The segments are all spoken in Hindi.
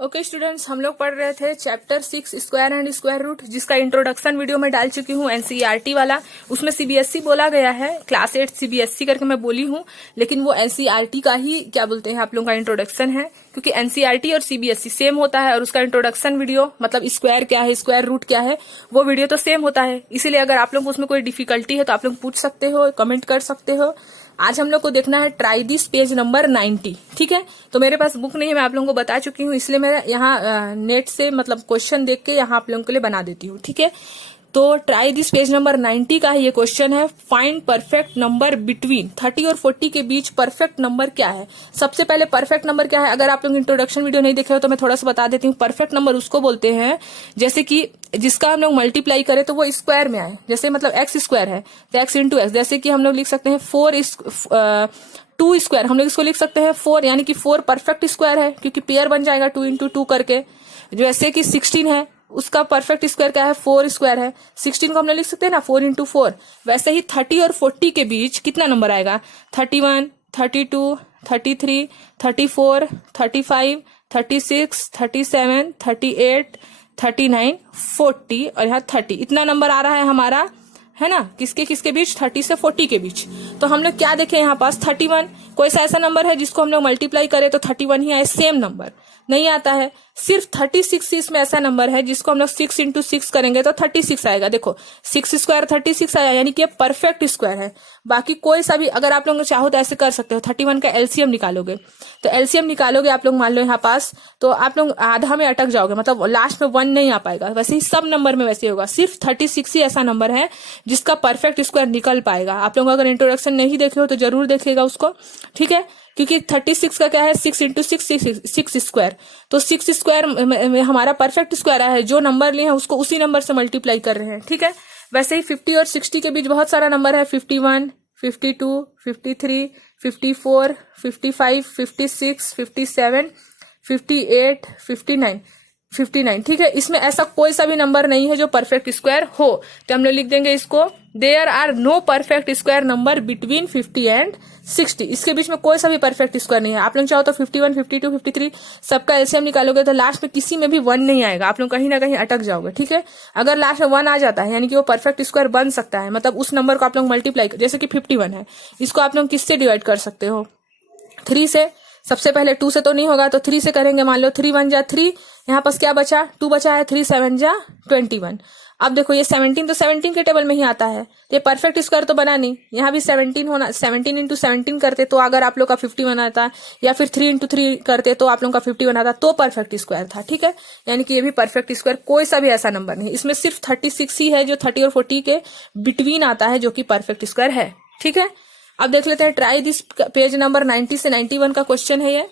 ओके स्टूडेंट्स, हम लोग पढ़ रहे थे chapter 6 square and square root, जिसका इंट्रोडक्शन वीडियो में डाल चुकी हूँ एनसीईआरटी वाला। उसमें सीबीएसई बोला गया है, क्लास 8 सीबीएसई करके मैं बोली हूँ, लेकिन वो एनसीईआरटी का ही क्या बोलते हैं आप लोगों का इंट्रोडक्शन है, क्योंकि एनसीईआरटी और सीबीएसई सेम होता है और उसका इंट्रोडक्शन वीडियो मतलब स्क्वायर क्या है, स्क्वायर रूट क्या है, वो वीडियो तो सेम होता है। इसीलिए अगर आप लोग उसमें कोई डिफिकल्टी है तो आप लोग पूछ सकते हो, कमेंट कर सकते हो। आज हम लोग को देखना है ट्राई दिस पेज नंबर 90। ठीक है, तो मेरे पास बुक नहीं है, मैं आप लोगों को बता चुकी हूँ, इसलिए मैं यहाँ नेट से मतलब क्वेश्चन देख के यहाँ आप लोगों के लिए बना देती हूँ। ठीक है, तो ट्राई दिस पेज नंबर 90 का ये क्वेश्चन है, फाइंड परफेक्ट नंबर बिटवीन 30 और 40 के बीच परफेक्ट नंबर क्या है। सबसे पहले परफेक्ट नंबर क्या है, अगर आप लोग इंट्रोडक्शन वीडियो नहीं देखे हो तो मैं थोड़ा सा बता देती हूँ। परफेक्ट नंबर उसको बोलते हैं जैसे कि जिसका हम लोग मल्टीप्लाई करें तो वो स्क्वायर में आए, जैसे मतलब एक्स स्क्वायर है तो एक्स इंटू एक्स, जैसे कि हम लोग लिख सकते हैं 2 स्क्वायर, हम लोग इसको लिख सकते हैं 4, यानी कि 4 परफेक्ट स्क्वायर है क्योंकि पेयर बन जाएगा 2 इंटू 2 करके। जैसे कि 16 है, उसका परफेक्ट स्क्वायर क्या है, 4 स्क्वायर है। 16 को हम लोग लिख सकते हैं ना 4 इंटू 4। वैसे ही 30 और 40 के बीच कितना नंबर आएगा, 31, 32, 33, 34, 35, 36, 37, 38, 39, 40 और यहाँ 30, इतना नंबर आ रहा है हमारा, है ना, किसके किसके बीच, 30 से 40 के बीच। तो हम लोग क्या देखें यहाँ पास 31, कोई सा ऐसा नंबर है जिसको हम लोग मल्टीप्लाई करें तो 31 ही आए, सेम नंबर नहीं आता है। सिर्फ 36 इसमें ऐसा नंबर है जिसको हम लोग 6 इंटू 6 करेंगे तो 36 आएगा। देखो 6 स्क्वायर 36 आया, यानी कि ये परफेक्ट स्क्वायर है। बाकी कोई सा भी अगर आप लोग चाहो तो ऐसे कर सकते हो, 31 का एलसीएम निकालोगे तो एलसीएम निकालोगे आप लोग, मान लो यहाँ पास, तो आप लोग आधा में अटक जाओगे, मतलब लास्ट में 1 नहीं आ पाएगा। वैसे ही सब नंबर में वैसे होगा, सिर्फ 36 ही ऐसा नंबर है जिसका परफेक्ट स्क्वायर निकल पाएगा। आप लोग अगर इंट्रोडक्शन नहीं देखे हो तो जरूर देखिएगा उसको, ठीक है, क्योंकि 36 का क्या है, 6 इंटू 6 स्क्वायर, तो 6 स्क्वायर में हमारा परफेक्ट स्क्वायर है, जो नंबर लिए हैं उसको उसी नंबर से मल्टीप्लाई कर रहे हैं। ठीक है, वैसे ही 50 और 60 के बीच बहुत सारा नंबर है, 51, 52, 53, 54, 55, 56, 57, 58, 59। ठीक है, इसमें ऐसा कोई सा भी नंबर नहीं है जो परफेक्ट स्क्वायर हो, तो हम लोग लिख देंगे इसको, there are no perfect square number between 50 and 60। इसके बीच में कोई सा भी परफेक्ट स्क्वायर नहीं है। आप लोग चाहो तो 51, 52, 53 सबका एलसीएम निकालोगे तो लास्ट में किसी में भी 1 नहीं आएगा, आप लोग कहीं ना कहीं अटक जाओगे। ठीक है, अगर लास्ट में 1 आ जाता है यानी कि वो परफेक्ट स्क्वायर बन सकता है, मतलब उस नंबर को आप लोग मल्टीप्लाई, जैसे कि 51 है, इसको आप लोग किससे डिवाइड कर सकते हो, 3 से। सबसे पहले 2 से तो नहीं होगा तो 3 से करेंगे, मान लो 3 1 जा 3, यहाँ पास क्या बचा, 2 बचा है, 3 7 जा 21। अब देखो ये 17 तो 17 के टेबल में ही आता है, ये परफेक्ट स्क्वायर तो बना नहीं, यहाँ भी 17 होना, 17 इंटू 17 करते तो अगर आप लोग का 51 आता, या फिर 3 इंटू 3 करते तो आप लोग का 51 आता, तो परफेक्ट स्क्वायर था। ठीक है, यानी कि ये भी परफेक्ट स्क्वायर कोई सा भी ऐसा नंबर नहीं, इसमें सिर्फ 36 ही है जो 30 और 40 के बिटवीन आता है, जो कि परफेक्ट स्क्वायर है। ठीक है, अब देख लेते हैं ट्राई दिस पेज नंबर 90 से 91 का क्वेश्चन है ये,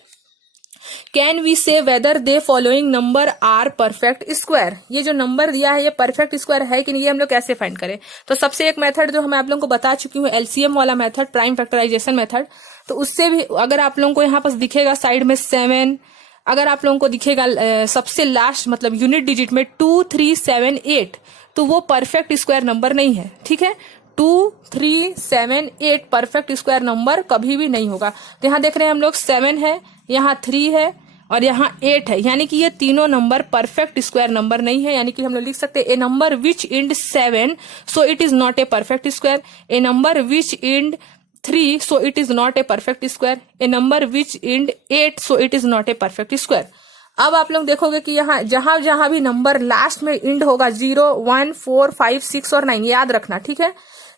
can we say whether the following number are perfect square. ये जो नंबर दिया है ये परफेक्ट स्क्वायर है कि नहीं, ये हम लोग कैसे फाइंड करें। तो सबसे एक मेथड जो मैं आप लोगों को बता चुकी हूँ, एलसीएम वाला मेथड, प्राइम फैक्टराइजेशन मेथड। तो उससे भी अगर आप लोगों को यहाँ पास दिखेगा साइड में 7, अगर आप लोगों को दिखेगा सबसे लास्ट मतलब यूनिट डिजिट में 2 3 7 8, तो वो परफेक्ट स्क्वायर नंबर नहीं है। ठीक है, 2 3 7 8 परफेक्ट स्क्वायर नंबर कभी भी नहीं होगा। तो यहाँ देख रहे हैं हम लोग 7 है, यहाँ 3 है और यहाँ 8 है, यानी कि ये तीनों नंबर परफेक्ट स्क्वायर नंबर नहीं है। यानी कि हम लोग लिख सकते हैं a number which end 7 so it is not a perfect square, a number which end 3 so it is not a perfect square, a number which end 8 so it is not a perfect square. अब आप लोग देखोगे कि यहाँ जहां जहां भी नंबर लास्ट में इंड होगा 0 1 4 5 6 और 9, याद रखना। ठीक है,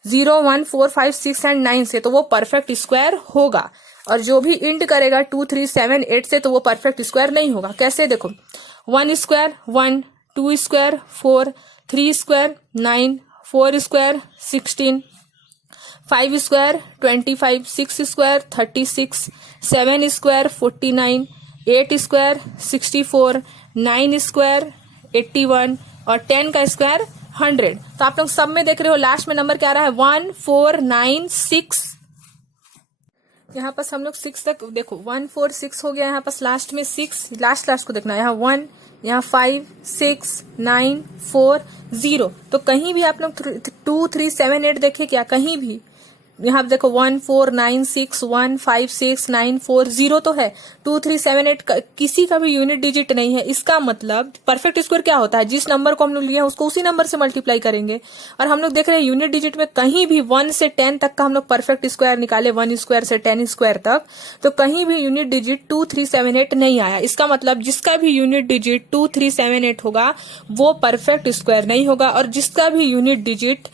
0 1 4 5 6 एंड 9 से तो वो परफेक्ट स्क्वायर होगा, और जो भी इंड करेगा 2 3 7 8 से तो वो परफेक्ट स्क्वायर नहीं होगा। कैसे, देखो 1 square 1, 2 square 4, 3 square 9, 4 square 16, 5 square 25, 6 square 36, 7 square 49, 8 square 64, 9 square 81 और 10 का स्क्वायर 100। तो आप लोग सब में देख रहे हो लास्ट में नंबर क्या आ रहा है, 1 4 9 6। यहाँ पास हम लोग 6 तक देखो 1 4 6 हो गया, यहाँ पास लास्ट में 6, लास्ट को देखना, यहाँ 1, यहाँ 5 6 9 4 0। तो कहीं भी आप लोग 2 3 7 8 देखे क्या, कहीं भी यहाँ देखो 1 4 9 6 1 5 6 9 4 0 तो है, 2 3 7 8 किसी का भी यूनिट डिजिट नहीं है। इसका मतलब परफेक्ट स्क्वायर क्या होता है, जिस नंबर को हम लोग लिए हैं उसको उसी नंबर से मल्टीप्लाई करेंगे। और हम लोग देख रहे हैं यूनिट डिजिट में कहीं भी 1 से 10 तक का हम लोग परफेक्ट स्क्वायर निकाले, 1 स्क्वायर से 10 स्क्वायर तक, तो कहीं भी यूनिट डिजिट 2 3 7 8 नहीं आया। इसका मतलब जिसका भी यूनिट डिजिट 2 3 7 8 होगा वो परफेक्ट स्क्वायर नहीं होगा, और जिसका भी यूनिट डिजिट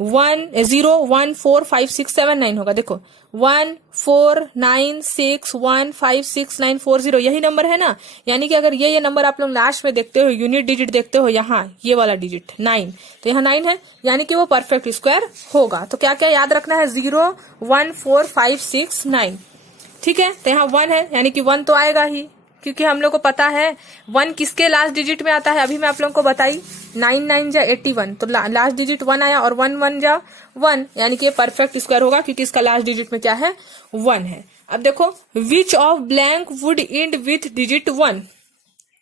1 0 1 4 5 6 7 9 होगा। देखो 1 4 9 6 1 5 6 9 4 0 यही नंबर है ना। यानी कि अगर ये नंबर आप लोग लास्ट में देखते हो, यूनिट डिजिट देखते हो, यहाँ ये वाला डिजिट 9, तो यहाँ 9 है, यानी कि वो परफेक्ट स्क्वायर होगा। तो क्या क्या याद रखना है, 0 1 4 5 6 9, ठीक है। तो यहाँ 1 है, यानी कि 1 तो आएगा ही, क्योंकि हम लोग को पता है 1 किसके लास्ट डिजिट में आता है, अभी मैं आप लोगों को बताई, 9 9 जा 81, तो लास्ट डिजिट 1 आया, और 1 1 जा 1, यानी कि ये परफेक्ट स्क्वायर होगा क्योंकि इसका लास्ट डिजिट में क्या है, 1 है। अब देखो which of blank would and with digit 1,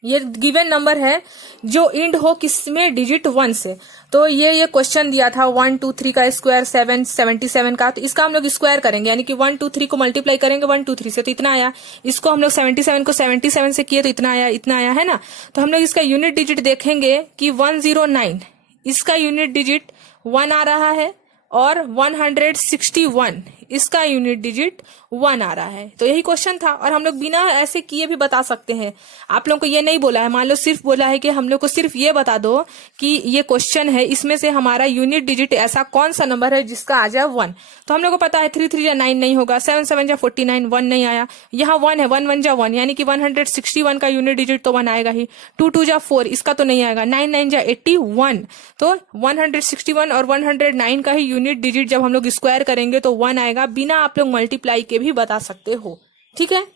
ये गिवन नंबर है जो इंड हो किसमें, डिजिट 1 से। तो ये क्वेश्चन दिया था 1 2 3 का स्क्वायर 7 77 का, तो इसका हम लोग स्क्वायर करेंगे, यानी कि 1 2 3 को मल्टीप्लाई करेंगे 1 2 3 से, तो इतना आया। इसको हम लोग 77 को 77 से किए तो इतना आया है ना। तो हम लोग इसका यूनिट डिजिट देखेंगे कि 109, इसका यूनिट डिजिट 1 आ रहा है, और 161 इसका यूनिट डिजिट 1 आ रहा है। तो यही क्वेश्चन था, और हम लोग बिना ऐसे किए भी बता सकते हैं। आप लोगों को ये नहीं बोला है, मान लो सिर्फ बोला है कि हम लोग को सिर्फ ये बता दो कि ये क्वेश्चन है, इसमें से हमारा यूनिट डिजिट ऐसा कौन सा नंबर है जिसका आ जाए 1। तो हम लोग को पता है 3 3 जा 9 नहीं होगा, 7 7 जा 49 1 नहीं आया, यहाँ 1 है, 1 1 जा 1, यानी कि 161 का यूनिट डिजिट तो 1 आएगा ही। 2 2 जा 4 इसका तो नहीं आएगा, 9 9 जा 81, तो 161 और 109 का ही यूनिट डिजिट जब हम लोग स्क्वायर करेंगे तो 1 आएगा, बिना आप लोग मल्टीप्लाई के भी बता सकते हो, ठीक है।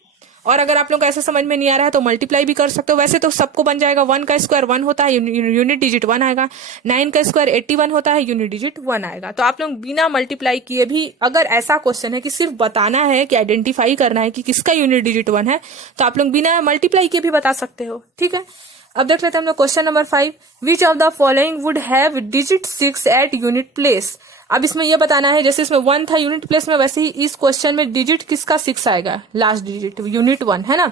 और अगर आप लोग को ऐसा समझ में नहीं आ रहा है तो मल्टीप्लाई भी कर सकते हो, वैसे तो सबको बन जाएगा। 1 का स्क्वायर 1 होता है, यूनिट डिजिट 1 आएगा। 9 का स्क्वायर 81 होता है, यूनिट डिजिट 1 आएगा। तो आप लोग बिना मल्टीप्लाई किए भी, अगर ऐसा क्वेश्चन है कि सिर्फ बताना है कि आइडेंटिफाई करना है कि किसका यूनिट डिजिट 1 है, तो आप लोग बिना मल्टीप्लाई किए भी बता सकते हो, ठीक है। अब देख लेते हैं हम लोग question number 5, which of the following would have digit 6 at unit place. अब इसमें यह बताना है, जैसे इसमें 1 था यूनिट प्लेस में, वैसे ही इस क्वेश्चन में डिजिट किसका 6 आएगा, लास्ट डिजिट यूनिट 1 है ना।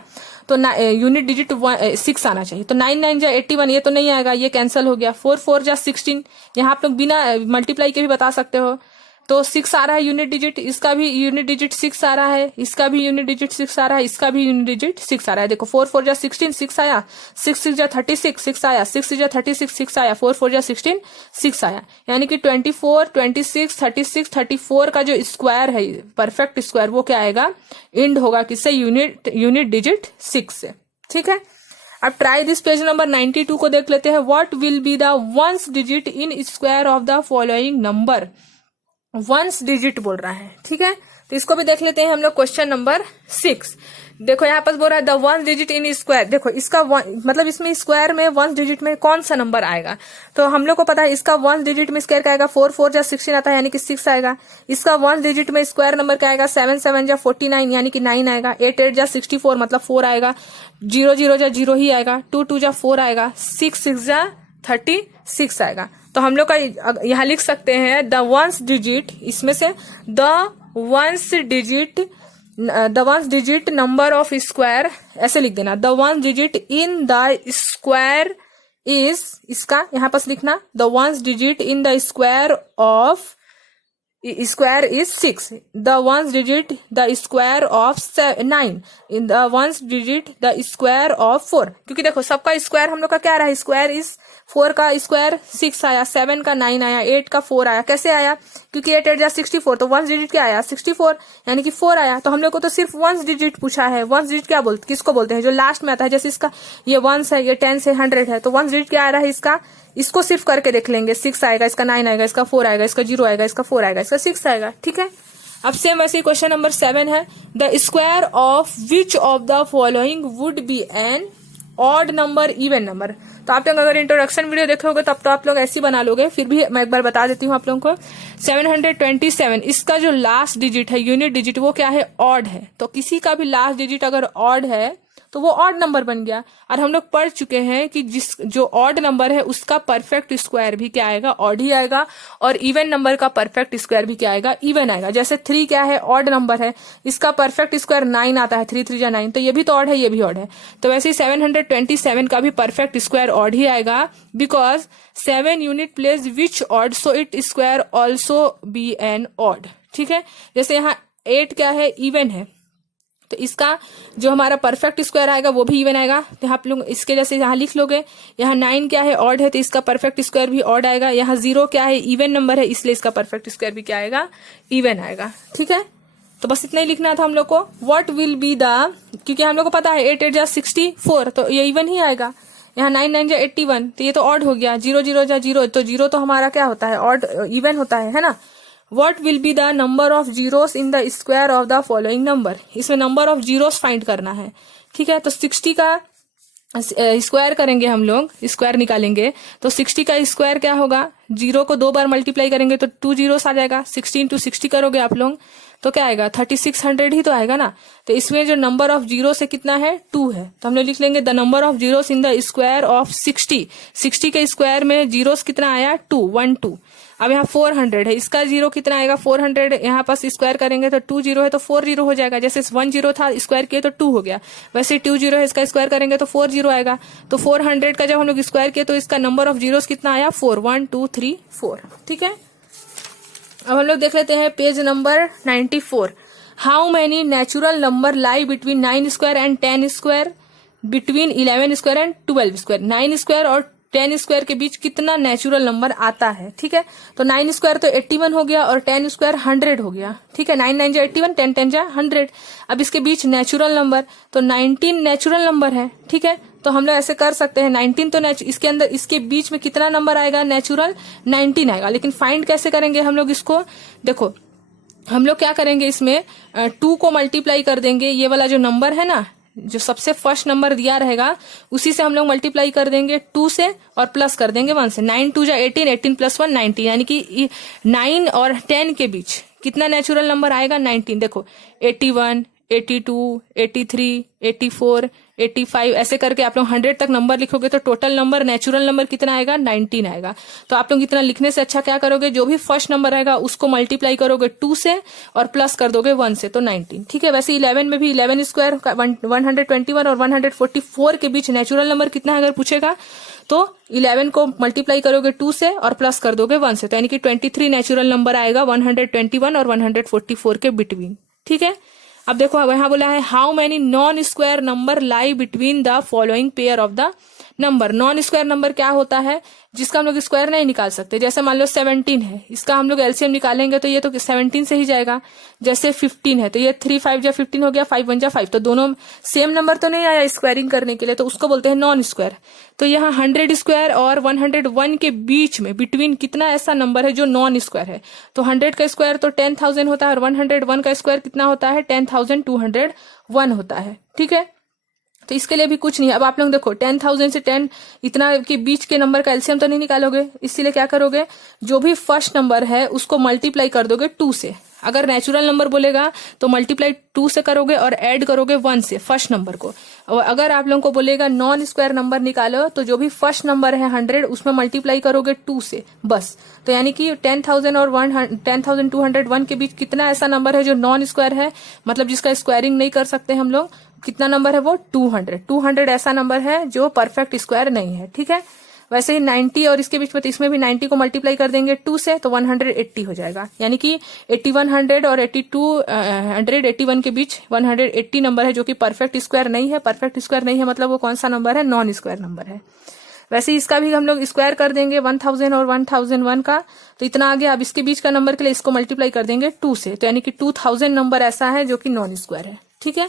तो यूनिट डिजिट 6 आना चाहिए। तो 9 9 जा 81 ये तो नहीं आएगा, ये कैंसिल हो गया। 4 4 जा 16 यहाँ आप लोग बिना मल्टीप्लाई के भी बता सकते हो। तो 6 आ रहा है यूनिट डिजिट, इसका भी यूनिट डिजिट 6 आ रहा है, इसका भी यूनिट डिजिट 6 आ रहा है, इसका भी यूनिट डिजिट 6 आ रहा है। देखो 4 4 जा 16 6 आया, 6 6 जा 36 6 आया, 6 6 जा 36 6 आया, 4 4 जा 16 6 आया, यानी कि 24 26 36 34 का जो स्क्वायर है परफेक्ट स्क्वायर वो क्या आएगा, इंड होगा किससे, यूनिट डिजिट 6 से, ठीक है। अब ट्राई दिस पेज नंबर 92 को देख लेते हैं। What will be the ones digit in square of the following number, ones digit बोल रहा है, ठीक है। तो इसको भी देख लेते हैं हम लोग क्वेश्चन नंबर 6। देखो यहाँ पर बोल रहा है the ones digit in square. देखो इसका मतलब इसमें स्क्वायर में वंस डिजिट में कौन सा नंबर आएगा, तो हम लोग को पता है इसका वंस डिजिट में स्क्वायर क्या आएगा, 4 4 जा 16 आता है, यानी कि 6 आएगा। इसका वंस डिजिट में स्क्वायर नंबर क्या आएगा, 7 7 जा 49 यानी कि 9 आएगा। 8 8 जा 64 मतलब 4 आएगा। 0 0 जा 0 ही आएगा। 2 2 जा 4 आएगा। 6 6 जा 36 आएगा। तो हम लोग का यहाँ लिख सकते हैं द वंस डिजिट, इसमें से the ones digit number of square ऐसे लिख देना, the ones digit in the square is, इसका यहाँ पास लिखना the ones digit in the square of square is 6, the ones digit the square of 9, in the ones digit the square of 4। क्योंकि देखो सबका स्क्वायर हम लोग का क्या रहा है, स्क्वायर इज 4 का स्क्वायर 6 आया, 7 का 9 आया, 8 का 4 आया। कैसे आया, क्योंकि 8 8 जा 64, तो वंस डिजिट क्या आया 64 यानी कि 4 आया। तो हम लोग को तो सिर्फ वंस डिजिट पूछा है। वंस डिजिट क्या बोलते, किसको बोलते हैं, जो लास्ट में आता है। जैसे इसका ये 1 है, ये 10 से 100 है, तो वंस डिजिट क्या आ रहा है इसका, इसको सिर्फ करके देख लेंगे। 6 आएगा, इसका 9 आएगा, इसका 4 आएगा, इसका 0 आएगा, इसका 4 आएगा, इसका 6 आएगा, ठीक है। अब सेम वैसे क्वेश्चन नंबर 7 है, the square of which of the following would be an odd number even number. तो आप लोग अगर इंट्रोडक्शन वीडियो देखे होगे तब तो आप लोग ऐसे ही बना लोगे, फिर भी मैं एक बार बता देती हूँ आप लोगों को। 727 इसका जो लास्ट डिजिट है यूनिट डिजिट वो क्या है, ऑड है। तो किसी का भी लास्ट डिजिट अगर ऑड है तो वो ऑड नंबर बन गया। और हम लोग पढ़ चुके हैं कि जो ऑड नंबर है उसका परफेक्ट स्क्वायर भी क्या आएगा, ऑड ही आएगा, और इवन नंबर का परफेक्ट स्क्वायर भी क्या आएगा, इवन आएगा। जैसे 3 क्या है, ऑड नंबर है, इसका परफेक्ट स्क्वायर 9 आता है, 3 3 जा 9, तो ये भी तो ऑड है, ये भी ऑड है। तो वैसे ही 727 का भी परफेक्ट स्क्वायर ऑड ही आएगा, because 7 unit place which odd, so it square also be an odd. ठीक है, जैसे यहाँ 8 क्या है, इवन है, तो इसका जो हमारा परफेक्ट स्क्वायर आएगा वो भी इवन आएगा। तो यहाँ आप लोग इसके जैसे यहाँ लिख लोगे, यहाँ 9 क्या है, ऑड है, तो इसका परफेक्ट स्क्वायर भी ऑड आएगा। यहाँ 0 क्या है, इवन नंबर है, इसलिए इसका परफेक्ट स्क्वायर भी क्या आएगा, इवन आएगा। ठीक है, तो बस इतना ही लिखना था हम लोग को। व्हाट विल बी द, क्योंकि हम लोग को पता है 8 8 जा 64, तो ये इवन ही आएगा। यहाँ 9 9 जा 81, तो ये तो ऑड हो गया। 0 0 जा 0, तो 0 तो हमारा क्या होता है, ऑड, इवन होता है ना। What will be the number of zeros in the square of the following number? इसमें नंबर ऑफ जीरोस फाइंड करना है। ठीक है, तो 60 का स्क्वायर करेंगे हम लोग, स्क्वायर निकालेंगे, तो 60 का स्क्वायर क्या होगा, 0 को 2 बार मल्टीप्लाई करेंगे तो 2 जीरोस आ जाएगा। 60 × 60 करोगे आप लोग तो क्या आएगा, 3600 ही तो आएगा ना। तो इसमें जो नंबर ऑफ जीरो से कितना है, 2 है, तो हम लोग लिख लेंगे the number of zeros in the square of 60। 60 के स्क्वायर में जीरोस कितना आया, 2 1 2। अब यहाँ 400 है, इसका जीरो कितना आएगा, 400, यहाँ पास स्क्वायर करेंगे तो 2 0 है तो 4 0 हो जाएगा। जैसे 1 0 था, स्क्वायर किए तो 2 हो गया, वैसे 2 0 है, इसका स्क्वायर करेंगे तो 4 0 आएगा। तो 400 का जब हम लोग स्क्वायर किए तो इसका नंबर ऑफ जीरोस कितना आया, 4 1 2 3 4। ठीक है, अब हम लोग देख लेते हैं page number 94। How many natural number lie between 9 square and 10 square, between 11 square and 12 square. 9 square और 10 स्क्वायर के बीच कितना नेचुरल नंबर आता है। ठीक है, तो 9 स्क्वायर तो 81 हो गया और 10 स्क्वायर 100 हो गया। ठीक है, 9 9 जा 81, 10 10 जा 100। अब इसके बीच नेचुरल नंबर, तो 19 नेचुरल नंबर है। ठीक है, तो हम लोग ऐसे कर सकते हैं, 19 तो इसके अंदर, इसके बीच में कितना नंबर आएगा, नेचुरल 19 आएगा। लेकिन फाइंड कैसे करेंगे हम लोग इसको, देखो हम लोग क्या करेंगे, इसमें 2 को मल्टीप्लाई कर देंगे, ये वाला जो नंबर है ना, जो सबसे फर्स्ट नंबर दिया रहेगा उसी से हम लोग मल्टीप्लाई कर देंगे 2 से, और प्लस कर देंगे 1 से। 9 2 जा 18, 18 + 1 19, यानी कि 9 और 10 के बीच कितना नेचुरल नंबर आएगा, 19। देखो 81 82 83 84 85 ऐसे करके आप लोग 100 तक नंबर लिखोगे तो टोटल नंबर, नेचुरल नंबर कितना आएगा, 19 आएगा। तो आप लोग इतना लिखने से अच्छा क्या करोगे, जो भी फर्स्ट नंबर आएगा उसको मल्टीप्लाई करोगे 2 से और प्लस कर दोगे 1 से, तो 19। ठीक है, वैसे 11 में भी 11 स्क्वायर 121 और 144 के बीच नेचुरल नंबर कितना है अगर पूछेगा, तो 11 को मल्टीप्लाई करोगे 2 से और प्लस कर दोगे 1 से, तो यानी कि 23 नेचुरल नंबर आएगा 121 और 144 के बिटवीन। ठीक है, अब देखो यहाँ बोला है how many non square number lie between the following pair of the number. Non square number क्या होता है, जिसका हम लोग स्क्वायर नहीं निकाल सकते। जैसे मान लो 17 है, इसका हम लोग एलसीएम निकालेंगे तो ये तो 17 से ही जाएगा। जैसे 15 है, तो ये 3 5 जा 15 हो गया, 5 1 जा 5, तो दोनों सेम नंबर तो नहीं आया स्क्वायरिंग करने के लिए, तो उसको बोलते हैं नॉन स्क्वायर। तो यहाँ 100 स्क्वायर और 101 के बीच में बिटवीन कितना ऐसा नंबर है जो नॉन स्क्वायर है, तो 100 का स्क्वायर तो 10,000 होता है और 101 का स्क्वायर कितना होता है, 10,201 होता है। ठीक है, तो इसके लिए भी कुछ नहीं। अब आप लोग देखो 10,000 से 10 इतना के बीच के नंबर का एलसीएम तो नहीं निकालोगे, इसीलिए क्या करोगे, जो भी फर्स्ट नंबर है उसको मल्टीप्लाई कर दोगे 2 से। अगर नेचुरल नंबर बोलेगा तो मल्टीप्लाई 2 से करोगे और ऐड करोगे 1 से फर्स्ट नंबर को। और अगर आप लोगों को बोलेगा नॉन स्क्वायर नंबर निकालो तो जो भी फर्स्ट नंबर है 100 उसमें मल्टीप्लाई करोगे 2 से बस। तो यानी कि 10,000 और 10,201 के बीच कितना ऐसा नंबर है जो नॉन स्क्वायर है, मतलब जिसका स्क्वायरिंग नहीं कर सकते हम लोग, कितना नंबर है वो 200। 200 ऐसा नंबर है जो परफेक्ट स्क्वायर नहीं है। ठीक है, वैसे ही 90 और इसके बीच में, तो इसमें भी 90 को मल्टीप्लाई कर देंगे 2 से तो 180 हो जाएगा। यानी कि 8100 और 81 के बीच 180 नंबर है जो कि परफेक्ट स्क्वायर नहीं है। परफेक्ट स्क्वायर नहीं है मतलब वो कौन सा नंबर है, नॉन स्क्वायर नंबर है। वैसे ही इसका भी हम लोग स्क्वायर कर देंगे 1000 और 1001 का, तो इतना आ गया। अब इसके बीच का नंबर के लिए इसको मल्टीप्लाई कर देंगे 2 से, तो यानी कि 2000 नंबर ऐसा है जो कि नॉन स्क्वायर है। ठीक है,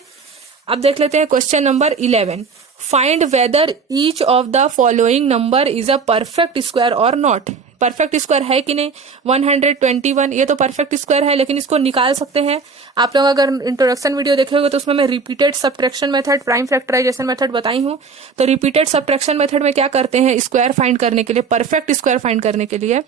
अब देख लेते हैं question number 11। Find whether each of the following number is a perfect square और नॉट। परफेक्ट स्क्वायर है कि नहीं, 121 ये तो परफेक्ट स्क्वायर है, लेकिन इसको निकाल सकते हैं। आप लोग अगर इंट्रोडक्शन वीडियो देखे होगे तो उसमें मैं repeated subtraction method, prime factorization method बताई हूँ। तो रिपीटेड सब्ट्रैक्शन मेथड में क्या करते हैं, स्क्वायर फाइंड करने के लिए, परफेक्ट स्क्वायर फाइंड करने के लिए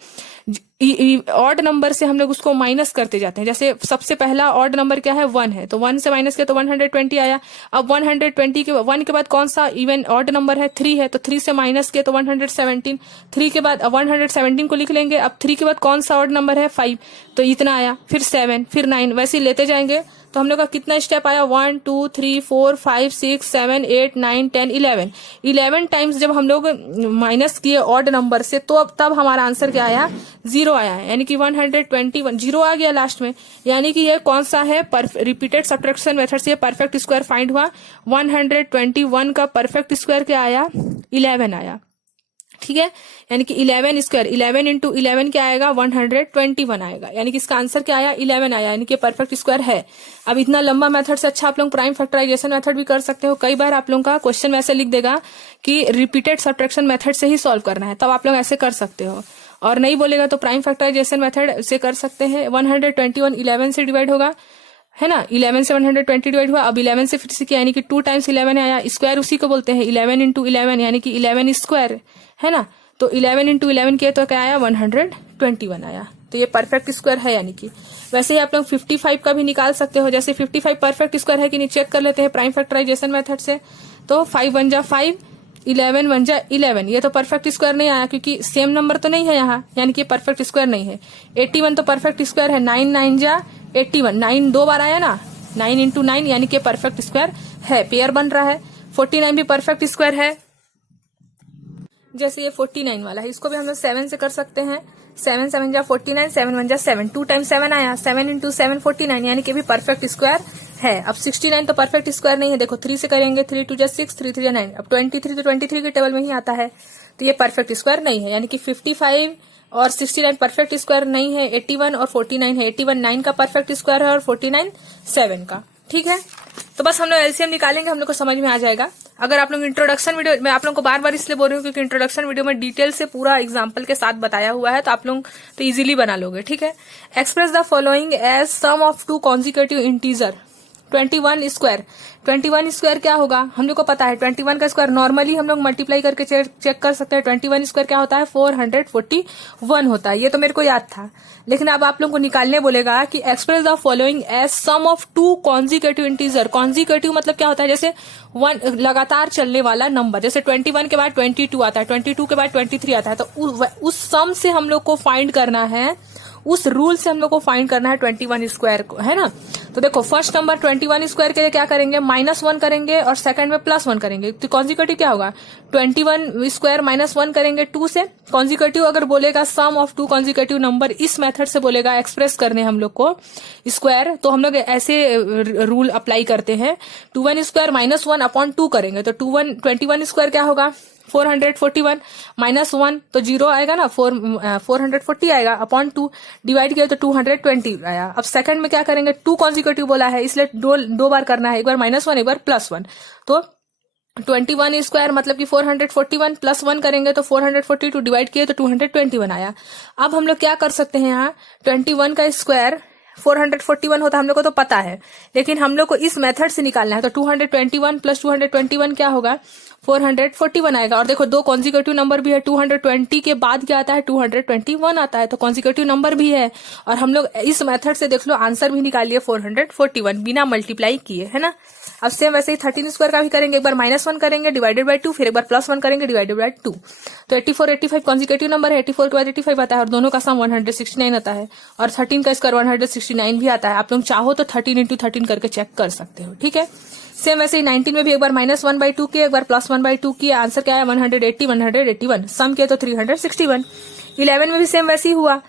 ऑड नंबर से हम लोग उसको माइनस करते जाते हैं। जैसे सबसे पहला ऑड नंबर क्या है, 1 है, तो 1 से माइनस किया तो 120 आया। अब 120 के 1 के बाद कौन सा इवन ऑड नंबर है, 3 है, तो 3 से माइनस किया तो 117। 3 के बाद 117 को लिख लेंगे। अब 3 के बाद कौन सा ऑड नंबर है, 5, तो इतना आया। फिर 7, फिर 9, वैसे ही लेते जाएंगे। तो हम लोग का कितना स्टेप आया, 1 2 3 4 5 6 7 8 9 10 11। 11 टाइम्स जब हम लोग माइनस किए ऑड नंबर से, तो अब तब हमारा आंसर क्या आया, 0 आया है, यानी कि 121 0 आ गया लास्ट में। यानी कि ये कौन सा है, रिपीटेड सब्ट्रैक्शन मेथड से परफेक्ट स्क्वायर फाइंड हुआ। 121 का परफेक्ट स्क्वायर क्या आया, 11 आया। ठीक है, यानी कि 11 स्क्वायर, 11 इंटू 11 क्या आएगा, 121 आएगा। यानी कि इसका आंसर क्या आया, 11 आया, यानी कि परफेक्ट स्क्वायर है। अब इतना लंबा मेथड से अच्छा आप लोग प्राइम फैक्टराइजेशन मेथड भी कर सकते हो। कई बार आप लोगों का क्वेश्चन में ऐसे लिख देगा कि रिपीटेड सब्ट्रैक्शन मेथड से ही सॉल्व करना है, तब आप लोग ऐसे कर सकते हो। और नहीं बोलेगा तो प्राइम फैक्टराइजेशन मेथड से कर सकते हैं। 121 11 से डिवाइड होगा, है ना, 11 से 120 डिवाइड हुआ। अब 11 से फिर से किया, यानी कि 2 टाइम्स 11 आया। स्क्वायर उसी को बोलते हैं, 11 इंटू 11, यानी कि 11 स्क्वायर, है ना। तो 11 इंटू 11 किया तो क्या आया, 121 आया। तो ये परफेक्ट स्क्वायर है। यानी कि वैसे ही आप लोग 55 का भी निकाल सकते हो। जैसे 55 परफेक्ट स्क्वायर है कि नहीं, चेक कर लेते हैं प्राइम फैक्टराइजेशन मेथड से। तो 5 1 जा 5, 11 1 जा 11, ये तो परफेक्ट स्क्वायर नहीं आया क्योंकि सेम नंबर तो नहीं है यहाँ, यानी कि परफेक्ट स्क्वायर नहीं है। 81 तो परफेक्ट स्क्वायर है, 9 9 जा 81, 9 2 बार आया ना, 9 इंटू 9, यानी कि परफेक्ट स्क्वायर है, पेयर बन रहा है। 49 भी परफेक्ट स्क्वायर है। जैसे ये 49 वाला है, इसको भी हम लोग 7 से कर सकते हैं। 7 7 जा 49, 7 1 जा 7, 2 टाइम्स 7 आया, 7 इंटू 7 49, यानी कि भी परफेक्ट स्क्वायर है। अब 69 तो परफेक्ट स्क्वायर नहीं है, देखो 3 से करेंगे, 3 2 जा 6, 3 3 जा 9। अब 23 तो 23 के टेबल में ही आता है, तो ये परफेक्ट स्क्वायर नहीं है। यानी कि 55 और 69 परफेक्ट स्क्वायर नहीं है। 81 और 49 है, 81 9 का परफेक्ट स्क्वायर है और 49 7 का। ठीक है, तो बस हम लोग एलसीएम निकालेंगे, हम लोग को समझ में आ जाएगा। अगर आप लोग इंट्रोडक्शन वीडियो, मैं आप लोगों को बार बार इसलिए बोल रही हूँ क्योंकि इंट्रोडक्शन वीडियो में डिटेल से पूरा एग्जांपल के साथ बताया हुआ है, तो आप लोग तो इजीली बना लोगे। ठीक है, express the following as sum of 2 consecutive integer. 21 square, 21 square क्या होगा, हम लोग को पता है। 21 का स्क्वायर नॉर्मली हम लोग मल्टीप्लाई करके चेक कर सकते हैं। 21 स्क्वायर क्या होता है, 441 होता है। ये तो मेरे को याद था, लेकिन अब आप लोग को निकालने बोलेगा कि express the following as sum of 2 consecutive integer. Consecutive मतलब क्या होता है, जैसे 1 लगातार चलने वाला नंबर। जैसे 21 के बाद 22 आता है, 22 के बाद 23 आता है, तो उस सम से हम लोग को फाइंड करना है, उस रूल से हम लोग को फाइंड करना है 21 स्क्वायर को, है ना। तो देखो फर्स्ट नंबर 21 स्क्वायर के लिए क्या करेंगे, -1 करेंगे और सेकंड में +1 करेंगे। तो कॉन्जिक्यूटिव क्या होगा, 21 स्क्वायर -1 करेंगे 2 से। कॉन्जिक्यूटिव अगर बोलेगा सम ऑफ 2 कॉन्जिक्यूटिव नंबर, इस मेथड से बोलेगा एक्सप्रेस करने हम लोग को स्क्वायर, तो हम लोग ऐसे रूल अप्लाई करते हैं। 21 स्क्वायर -1 अपॉन 2 करेंगे, तो 21 स्क्वायर क्या होगा, 441 -1 तो 0 आएगा ना, 440 आएगा, अपॉन 2 डिवाइड किया तो 220 आया। अब सेकंड में क्या करेंगे, 2 कॉन्जिक्यूटिव बोला है इसलिए दो बार करना है, एक बार -1 एक बार +1। तो 21 स्क्वायर मतलब कि 441 +1 करेंगे तो 442 डिवाइड किए तो 221 आया। अब हम लोग क्या कर सकते हैं, यहाँ 21 का स्क्वायर 441 होता है, हम लोग को तो पता है, लेकिन हम लोग को इस मेथड से निकालना है। तो 221 + 221 क्या होगा, 441 आएगा। और देखो 2 कॉन्जिक्यूटिव नंबर भी है, 220 के बाद क्या आता है, 221 आता है, तो कॉन्जिक्यूटिव नंबर भी है। और हम लोग इस मेथड से देख लो आंसर भी निकाल लिए 441 बिना मल्टीप्लाई किए, है ना। अब सेम वैसे ही 13 स्क्वायर का भी करेंगे, एक बार -1 करेंगे डिवाइडेड बाय 2, फिर एक बार +1 करेंगे डिवाइडेड बाय 2। तो 84 85 कॉन्जिक्यूटिव नंबर है, 84 के बाद 85 आता है और दोनों का सम 169 आता है। और 13 का स्क्वायर 169 भी आता है। आप लोग चाहो तो 13 × 13 करके चेक कर सकते हो। ठीक है, सेम वैसे ही 19 में भी एक बार -1/2 किया, एक बार +1/2 किया, आंसर क्या आया 180 181, सम किया तो 361। 11 में भी सेम वैसे ही हुआ,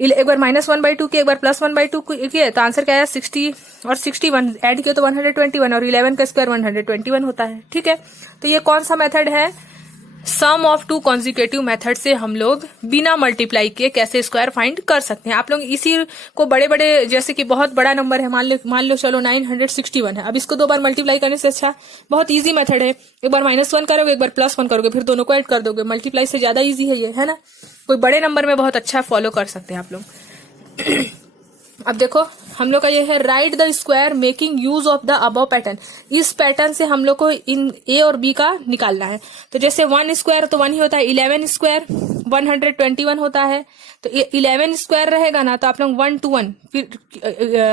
एक बार -1/2 किया, एक बार +1/2 किया, तो आंसर क्या आया 60 और 61, ऐड किया तो 121 और 11 का स्क्वायर 121 होता है। ठीक है, तो ये कौन सा मेथड है, सम ऑफ 2 कॉन्जिक्यूटिव मेथड से हम लोग बिना मल्टीप्लाई किए कैसे स्क्वायर फाइंड कर सकते हैं। आप लोग इसी को बड़े बड़े, जैसे कि बहुत बड़ा नंबर है, मान लो चलो 961 है, अब इसको 2 बार मल्टीप्लाई करने से अच्छा बहुत इजी मेथड है, एक बार -1 करोगे एक बार +1 करोगे, फिर दोनों को ऐड कर दोगे, मल्टीप्लाई से ज्यादा इजी है ये, है ना। कोई बड़े नंबर में बहुत अच्छा फॉलो कर सकते हैं आप लोग। अब देखो हम लोग का ये है, right the square making use of the above pattern. इस पैटर्न से हम लोग को इन ए और बी का निकालना है। तो जैसे 1 स्क्वायर तो 1 ही होता है, 11 स्क्वायर 121 होता है। तो 11 स्क्वायर रहेगा ना तो आप लोग 1 to 1, फिर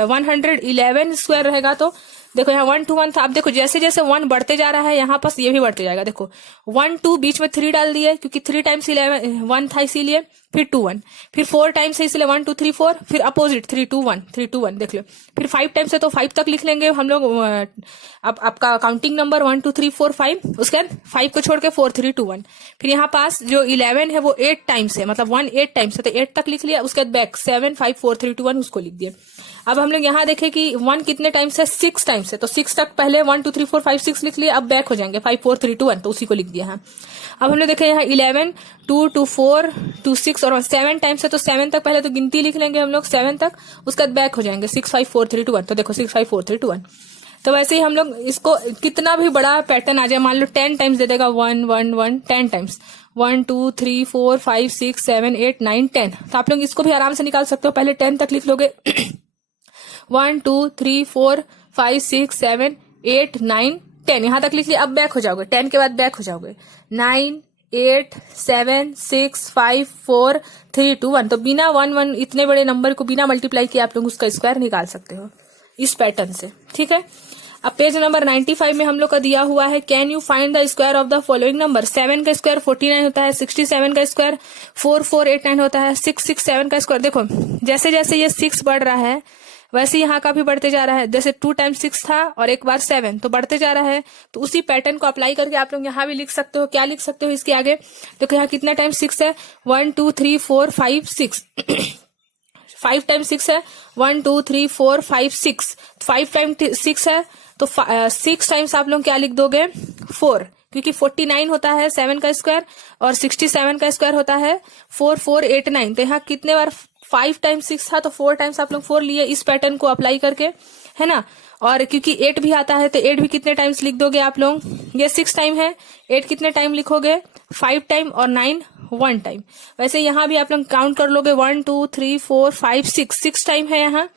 111 स्क्वायर रहेगा तो देखो यहाँ 1 to 1 था। अब देखो जैसे जैसे 1 बढ़ते जा रहा है यहाँ पास ये भी बढ़ते जाएगा। देखो 1 2 बीच में 3 डाल दिए क्योंकि 3 टाइम्स 1 था इसीलिए, फिर 2 1, फिर 4 टाइम्स है इसलिए 1 2 3 4, फिर अपोजिट 3 2 1 3 2 1 देख लो। फिर 5 टाइम्स है तो 5 तक लिख लेंगे हम लोग। अब आपका काउंटिंग नंबर 1 2 3 4 5, उसके बाद 5 को छोड़ के 4 3 2 1। फिर यहाँ पास जो 11 है वो 8 टाइम्स है, मतलब 1 8 टाइम्स है तो 8 तक लिख लिया। उसके बाद बैक 7 5 4 3 2 1 उसको लिख दिया। अब हम लोग यहाँ देखें कि 1 कितने टाइम्स है, 6 टाइम्स है तो 6 तक पहले 1 2 3 4 5 6 लिख लिए। अब बैक हो जाएंगे 5 4 3 2 1 तो उसी को लिख दिया है। अब हम लोग देखें यहाँ 11 2 2 4 2 6 और 7 टाइम्स है तो 7 तक पहले तो गिनती लिख लेंगे हम लोग 7 तक, उसके बाद बैक हो जाएंगे 6 5 4 3 2 1 तो देखो 6 5 4 3 2 1। तो वैसे ही हम लोग इसको कितना भी बड़ा पैटर्न आ जाए, मान लो 10 टाइम्स दे देगा 1 1 1 10 टाइम्स 1 2 3 4 5 6 7 8 9 10, तो आप लोग इसको भी आराम से निकाल सकते हो। पहले 10 तक लिख लोगे 1 2 3 4 5 6 7 8 9 10 यहाँ तक लिख लिया। अब बैक हो जाओगे 10 के बाद बैक हो जाओगे 9 8 7 6 5 4 3 2 1। तो बिना 1 1 इतने बड़े नंबर को बिना मल्टीप्लाई किए आप लोग उसका स्क्वायर निकाल सकते हो इस पैटर्न से, ठीक है। अब पेज नंबर 95 में हम लोग का दिया हुआ है can you find the square of the following number. 7 का स्क्वायर 49 होता है, 67 का स्क्वायर 4489 होता है, 667 का स्क्वायर। देखो जैसे जैसे ये 6 बढ़ रहा है वैसे यहाँ का भी बढ़ते जा रहा है। जैसे 2 टाइम्स 6 था और एक बार 7 तो बढ़ते जा रहा है। तो उसी पैटर्न को अप्लाई करके आप लोग यहाँ भी लिख सकते हो। क्या लिख सकते हो इसके आगे, देखो यहाँ कितना टाइम 6 है 1 2 3 4 5 6 5 टाइम 6 है 1 2 3 4 5 6 5 टाइम 6 है तो 6 टाइम्स आप लोग क्या लिख दोगे 4, क्योंकि 49 होता है 7 का स्क्वायर और 67 का स्क्वायर होता है 4489। तो यहाँ कितने बार 5 टाइम्स 6 था तो 4 टाइम्स आप लोग 4 लिए इस पैटर्न को अप्लाई करके, है ना। और क्योंकि 8 भी आता है तो 8 भी कितने टाइम्स लिख दोगे आप लोग, ये 6 टाइम है 8 कितने टाइम लिखोगे 5 टाइम और 9 1 टाइम। वैसे यहाँ भी आप लोग काउंट कर लोगे 1 2 3 4 5 6 टाइम है यहाँ।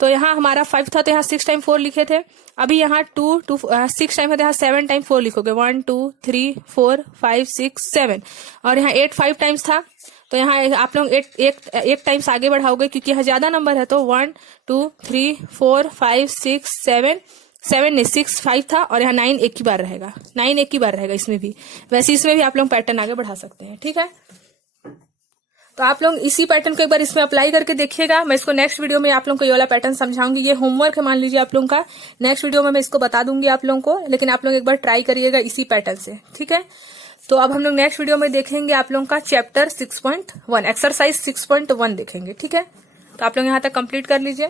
तो यहाँ हमारा 5 था तो यहाँ 6 टाइम 4 लिखे थे। अभी यहाँ 6 टाइम है तो यहाँ 7 टाइम 4 लिखोगे 1 2 3 4 5 6 7। और यहाँ 8 5 टाइम्स था तो यहाँ आप लोग एक टाइम्स आगे बढ़ाओगे क्योंकि यहाँ ज्यादा नंबर है। तो 1 2 3 4 5 6 7 नहीं 6 5 था और यहाँ 9 एक ही बार रहेगा, 9 एक ही बार रहेगा इसमें भी। वैसे इसमें भी आप लोग पैटर्न आगे बढ़ा सकते हैं, ठीक है। तो आप लोग इसी पैटर्न को एक बार इसमें अप्लाई करके देखिएगा। मैं इसको नेक्स्ट वीडियो में आप लोगों को ये वाला पैटर्न समझाऊंगी। ये होमवर्क है मान लीजिए आप लोगों का, नेक्स्ट वीडियो में मैं इसको बता दूंगी आप लोगों को, लेकिन आप लोग एक बार ट्राई करिएगा इसी पैटर्न से, ठीक है। तो अब हम लोग नेक्स्ट वीडियो में देखेंगे आप लोगों का चैप्टर 6.1 एक्सरसाइज 6.1 देखेंगे, ठीक है। तो आप लोग यहाँ तक कंप्लीट कर लीजिए।